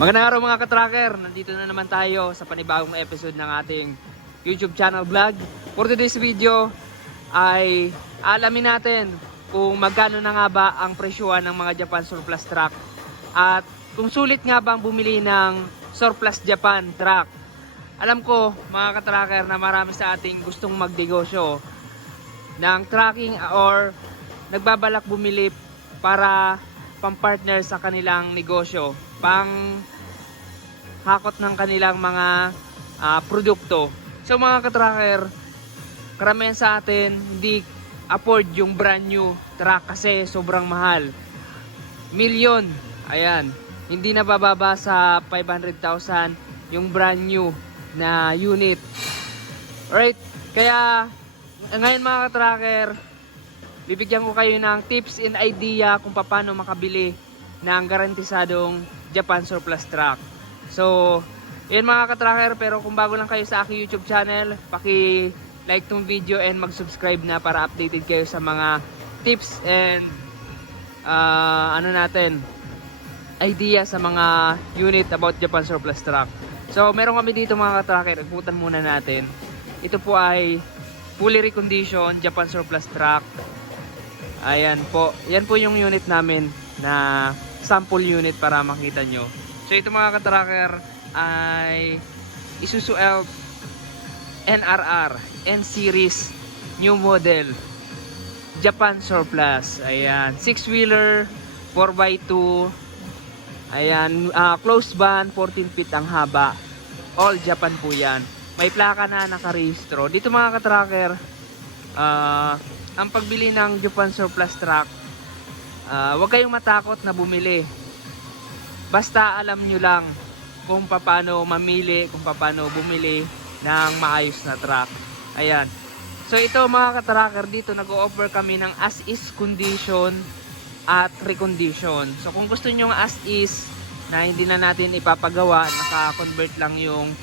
Magandang araw mga ka-tracker, nandito na naman tayo sa panibagong episode ng ating YouTube channel vlog. For today's video ay alamin natin kung magkano na nga ba ang presyuhan ng mga Japan surplus truck at kung sulit nga bang bumili ng surplus Japan truck. Alam ko mga ka-tracker na marami sa ating gustong magnegosyo ng trucking or nagbabalak bumili para pang-partner sa kanilang negosyo, pang hakot ng kanilang mga produkto. So mga ka-tracker, karamihan sa atin hindi afford yung brand new truck kasi sobrang mahal. Milyon, ayan, hindi na bababa sa 500,000 yung brand new na unit. Alright, kaya ngayon mga ka-tracker, bibigyan ko kayo ng tips and idea kung paano makabili ng garantisadong Japan surplus truck. So, yun mga ka-tracker, pero kung bago lang kayo sa aking YouTube channel, paki-like tong video and mag-subscribe na para updated kayo sa mga tips and idea sa mga unit about Japan surplus truck. So, meron kami dito mga ka-tracker, ikutan muna natin. Ito po ay fully reconditioned Japan surplus truck. Ayan po, yan po yung unit namin na sample unit para makita nyo. So ito mga ka-tracker ay Isuzu Elf NRR N-Series new model Japan surplus. Ayan, 6-wheeler 4x2. Ayan, closed van, 14 feet ang haba. All Japan po yan. May plaka na nakarehistro. Dito mga ka-tracker, ang pagbili ng Japan surplus truck, huwag kayong matakot na bumili. Basta alam nyo lang kung paano mamili, kung paano bumili ng maayos na truck. Ayan. So ito mga ka-tracker, dito nag-o-offer kami ng as-is condition at recondition. So kung gusto nyo as is na hindi na natin ipapagawa, naka-convert lang yung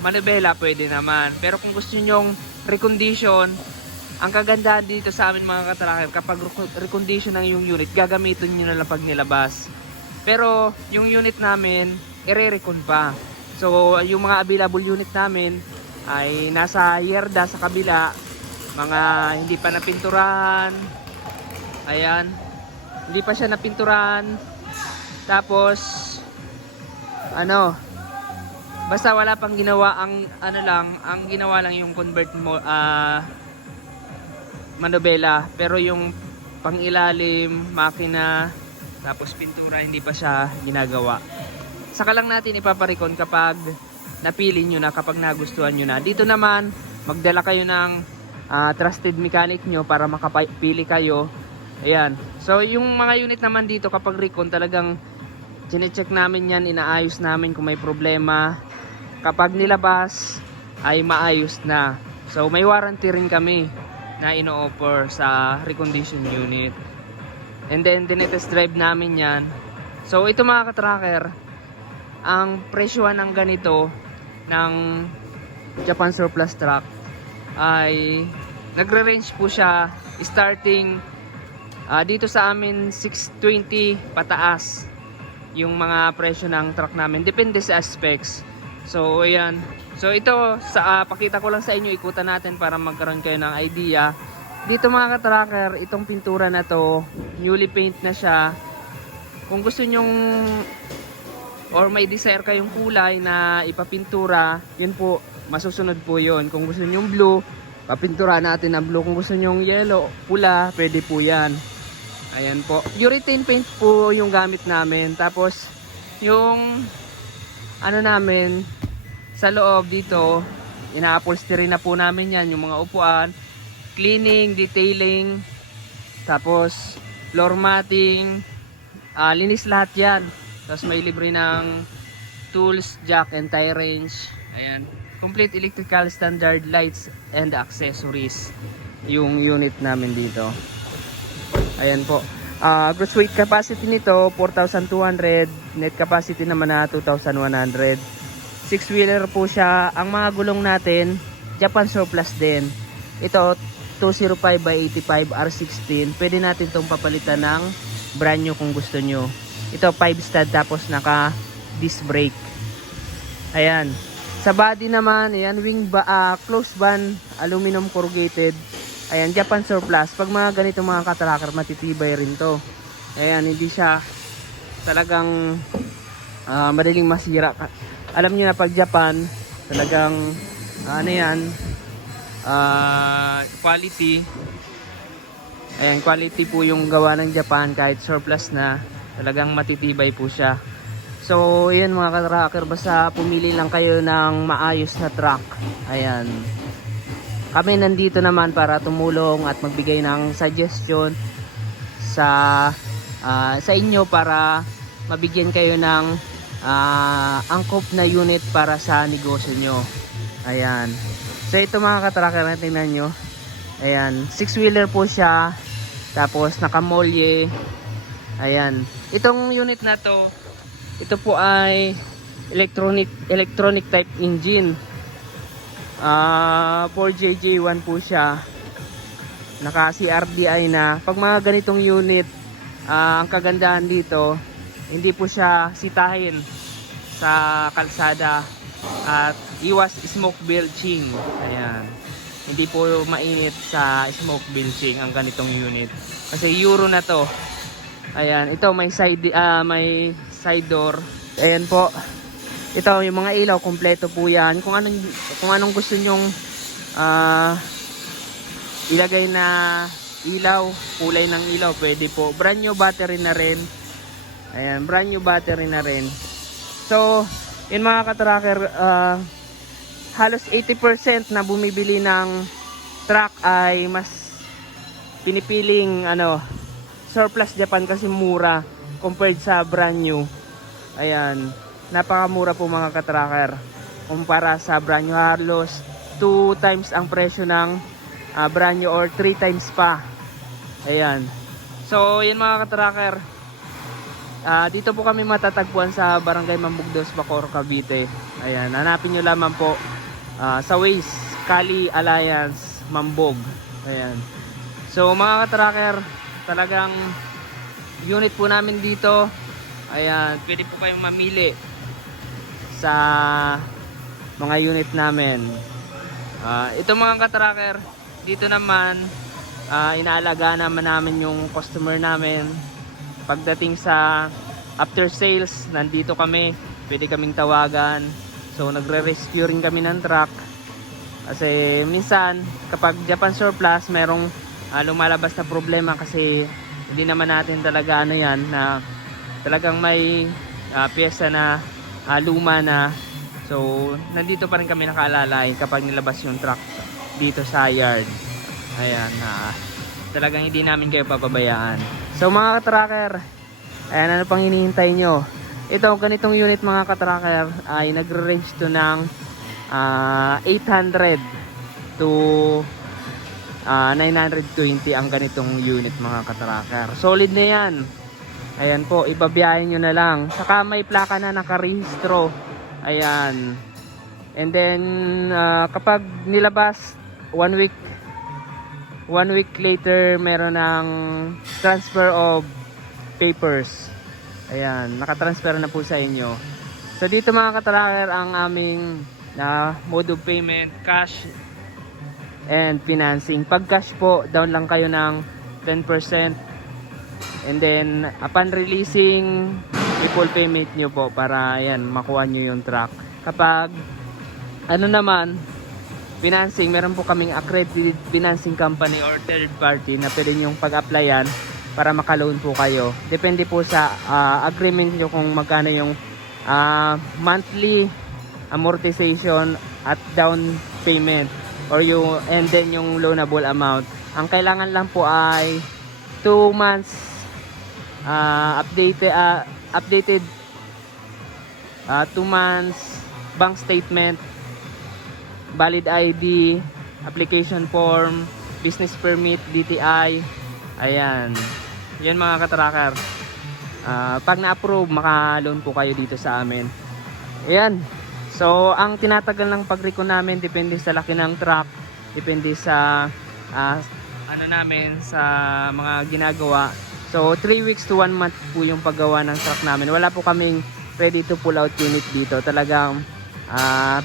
manubela, pwede naman. Pero kung gusto nyo recondition, ang kagandahan dito sa amin mga ka-tracker, kapag recondition ng yung unit, gagamitin nyo na lang pag nilabas. Pero yung unit namin, ire-recon pa. So yung mga available unit namin ay nasa yerda sa kabila, mga hindi pa napinturahan. Ayan, hindi pa siya napinturahan. Tapos basta wala pang ginawa, ang ginawa lang yung convert mo manubela, pero yung pangilalim, makina, tapos pintura, hindi pa siya ginagawa. Saka lang natin ipaparikon kapag napili nyo na, kapag nagustuhan nyo na. Dito naman, magdala kayo ng trusted mechanic nyo para makapili kayo. Ayan. So yung mga unit naman dito, kapag recon, talagang chinecheck namin yan, inaayos namin kung may problema. Kapag nilabas, ay maayos na. So may warranty rin kami na ino-offer sa recondition unit. And then dinetest drive namin yan. So ito mga ka-tracker, ang presyohan ng ganito ng Japan surplus truck ay nagre-range po siya starting dito sa amin 620 pataas yung mga presyo ng truck namin, depende sa specs. So ayan. So ito, pakita ko lang sa inyo, ikutan natin para magkaroon kayo ng idea. Dito mga ka-tracker, itong pintura na to, newly paint na siya. Kung gusto nyong or may desire kayong kulay na ipapintura, yun po, masusunod po yun. Kung gusto nyong blue, papintura natin ang blue. Kung gusto nyong yellow, pula, pwede po yan. Ayan po. Urethane paint po yung gamit namin. Tapos, yung namin, sa loob dito, ina-upholstery na po namin yan, yung mga upuan, cleaning, detailing, tapos floor matting, linis lahat yan. Tapos may libre ng tools, jack and tie wrench. Ayan, complete electrical standard lights and accessories yung unit namin dito. Ayan po. Gross weight capacity nito 4,200, net capacity naman na 2,100. 6-wheeler po siya. Ang mga gulong natin, Japan surplus din. Ito, 205/85 R16. Pwede natin itong papalitan ng brand new kung gusto nyo. Ito 5 stud tapos naka disc brake. Ayan. Sa body naman, ayan, closed band, aluminum corrugated. Ayan, Japan Surplus. Pag mga ganito mga katracker, matitibay rin to. Ayan, hindi siya talagang madaling masira. Alam niyo na pag Japan, talagang ano yan, quality. Ayan, quality po yung gawa ng Japan kahit surplus na, talagang matitibay po siya. So, ayan mga ka-tracker, basta pumili lang kayo ng maayos na truck. Ayan. Kami nandito naman para tumulong at magbigay ng suggestion sa inyo para mabigyan kayo ng angkop na unit para sa negosyo nyo. Ayan. So, ito mga ka-tracker, tingnan nyo. Ayan. 6-wheeler po siya. Tapos, nakamolye. Ayan. Itong unit na to, ito po ay electronic type engine. 4JJ1 po siya. Naka CRDI na. Pag mga ganitong unit, ang kagandahan dito, hindi po siya sitahin sa kalsada at iwas smoke belching. Ayan. Hindi po mainit sa smoke belching ang ganitong unit. Kasi Euro na to. Ayan, ito may side door. Ayan po. Ito yung mga ilaw, kompleto po 'yan. Kung anong gusto nyong ilagay na ilaw, kulay ng ilaw, pwede po. Brand new battery na rin. Ayan, brand new battery na rin. So, yun mga ka-tracker, halos 80% na bumibili ng truck ay mas pinipiling surplus Japan kasi mura compared sa brand new. Ayan, napakamura po mga ka-tracker kumpara sa brand new. Halos 2 times ang presyo ng brand new or 3 times pa. Ayan. So, yan mga ka-tracker. Dito po kami matatagpuan sa Barangay Mambugdos, Bacoor, Cavite. Ayan, hanapin nyo lamang po sa Waze, Kali Alliance, Mambog. Ayan. So, mga ka-tracker, talagang unit po namin dito. Ayan, pwede po kayong mamili sa mga unit namin. Ito mga ka-tracker, dito naman inaalagaan naman namin yung customer namin. Pagdating sa after sales, nandito kami, pwede kaming tawagan. So nagre-rescue rin kami ng truck. Kasi minsan kapag Japan Surplus, merong lumalabas na problema kasi hindi naman natin talaga yan na talagang may piyesa na luma na. So nandito pa rin kami nakaalalay kapag nilabas yung truck dito sa yard. Ayan, talagang hindi namin kayo papabayaan. So mga ka-tracker, ayan, ano pang hinihintay nyo? Ito, ganitong unit mga ka-tracker ay nagre-range to ng 800 to 920 ang ganitong unit mga ka-tracker. Solid na yan. Ayan po, ibabiyahin nyo na lang. Saka may plaka na nakarehistro. Ayan. And then kapag nilabas 1 week later, meron ng transfer of papers. Ayan, nakatransfer na po sa inyo. So dito mga ka-tracker, ang aming mode of payment, cash and financing. Pag cash po, down lang kayo ng 10%. And then upon releasing, i-full payment nyo po para ayan, makuha nyo yung truck. Kapag naman, financing, meron po kaming accredited financing company or third party na pwede nyong pag-applyan para maka-loan po kayo. Depende po sa agreement nyo kung magkano yung monthly amortization at down payment or and then yung loanable amount. Ang kailangan lang po ay 2 months updated 2 months bank statement, valid ID, application form, business permit, DTI. Ayan. Yan mga ka-tracker. Pag na-approve, maka-loan po kayo dito sa amin. Ayan. So, ang tinatagal ng pag-recon namin, depende sa laki ng truck, depende sa namin, sa mga ginagawa. So 3 weeks to 1 month po yung paggawa ng truck namin. Wala po kaming ready to pull out unit dito. Talagang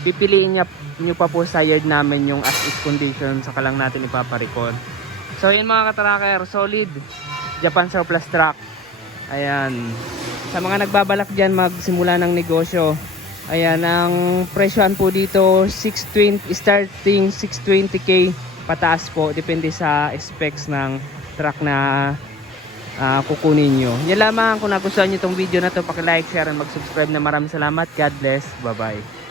pipiliin nyo pa po sa yard namin yung as is condition, saka lang natin ipaparikon. So yun mga katracker, solid Japan surplus truck. Ayan, sa mga nagbabalak dyan magsimula ng negosyo, ayan, ang presyoan po dito 620, starting 620k pataas po, depende sa specs ng truck na kukunin nyo. Yan lamang. Kung nagustuhan nyo itong video na to, paki-like, share, and mag-subscribe na. Maraming salamat. God bless. Bye bye.